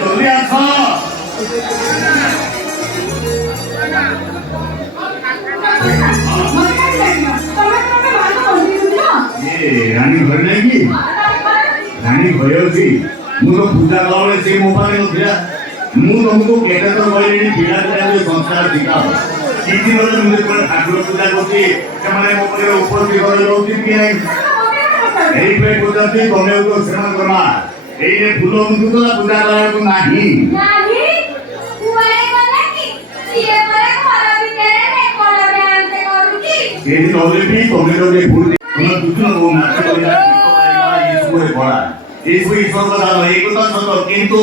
জলদি আস ରାଣୀ ଘରେ ନାହିଁ କି? ରାଣୀ ଘରେ ଅଛି। ମୁଁ ତ ପୂଜା କଲାବେଳେ ସେ ମୋ ପାଖରେ ନଥିଲା। ମୁଁ ତମକୁ କେତେ ଥର କହିଲିଣି ପିଲା ପିଲାଙ୍କୁ ସଂସ୍କାର ଶିଖାଅ। କିଛି ନହେଲେ ମୁଁ ଯେତେବେଳେ ଠାକୁର ପୂଜା କରୁଛି ସେମାନେ ମୋ ପାଖରେ ଉପସ୍ଥିତ ରହୁଛି କି ନାହିଁ? এইভাবে পূজাতে তমেও তো সেবা করবা। এই যে ফুল অঙ্কুত পূজা করার তো ନାହିଁ। ନାହିଁ କୁଆଡ଼େ ଗଲା କି? ସିଏ ପରା ଘର ଭିତରେ ରେକର୍ଡ ଡ୍ୟାନ୍ସ କରୁଛି। এই নলে भी তমে যদি ভুল তোমরা দুজন ও নাচে কইরা ইসুরে পড়া। ইসু ঈশ্বর কথা নয় এই কথা সত্য কিন্তু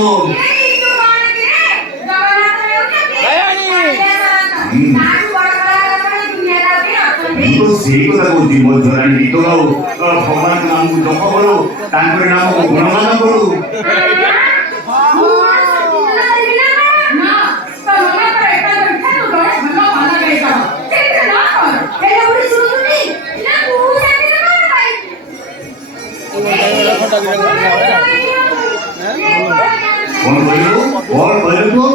এই তো মানে কি রে? জগন্নাথ রেউকে নাড়ু বড় বড় দুনিয়াটা ବି ଅଛନ୍ତି। তো সেই কথা বলছি মধ্যরানী তোরাও ভগবান নামକୁ জপ করো তাঙ্কর নাম গুণগান করো। कौन बोलो और बोलो तो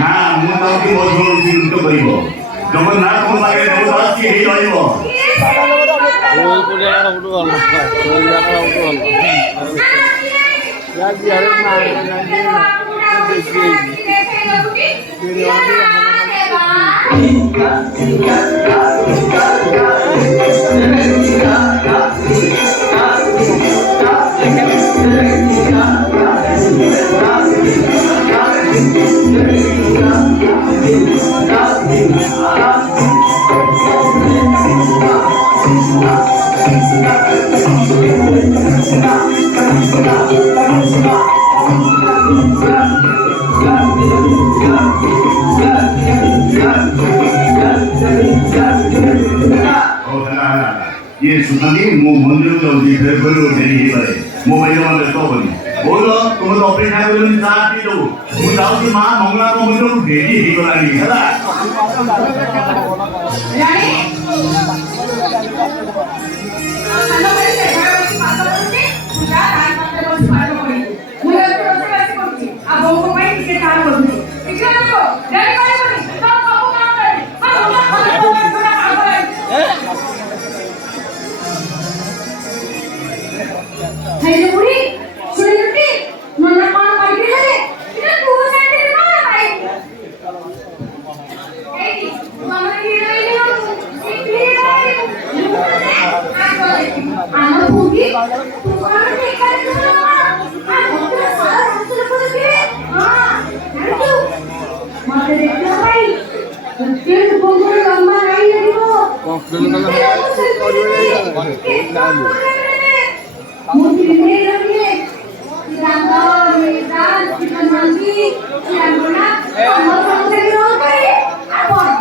ना मु तो की बोल तो कहिबो जगन्नाथ को मागे जगन्नाथ की हे रहिबो रोल को लेना उठो हल रोल जाना उठो हल या जी हरे ना ये सुनानी मो मंदिर में जाऊँगी फिर बोलो नहीं ही बारे मोबाइल में लेतो बोली बोलो तुम तो अपेक्षा करो नहीं साथ ही दो मुझे जाऊँगी माँ मंगला को मुझे लोग भेजी ही करा नहीं है ना हेलो बुढ़ी सुन लुटी नन्ना कौन कर के ले इधर तू सेंटर में ना भाई ए तू हमारे हीरोइन हो आना भूगी तू कौन ठीक कर तू ना आ होते सारा होते को दे हां थैंक यू मत देखो भाई तेल बोल लंबा नहीं लगो मुझे नहीं लगे रांगा मैदान चिकन मंडी चिकन बना हम लोग से रोक गए अब बहुत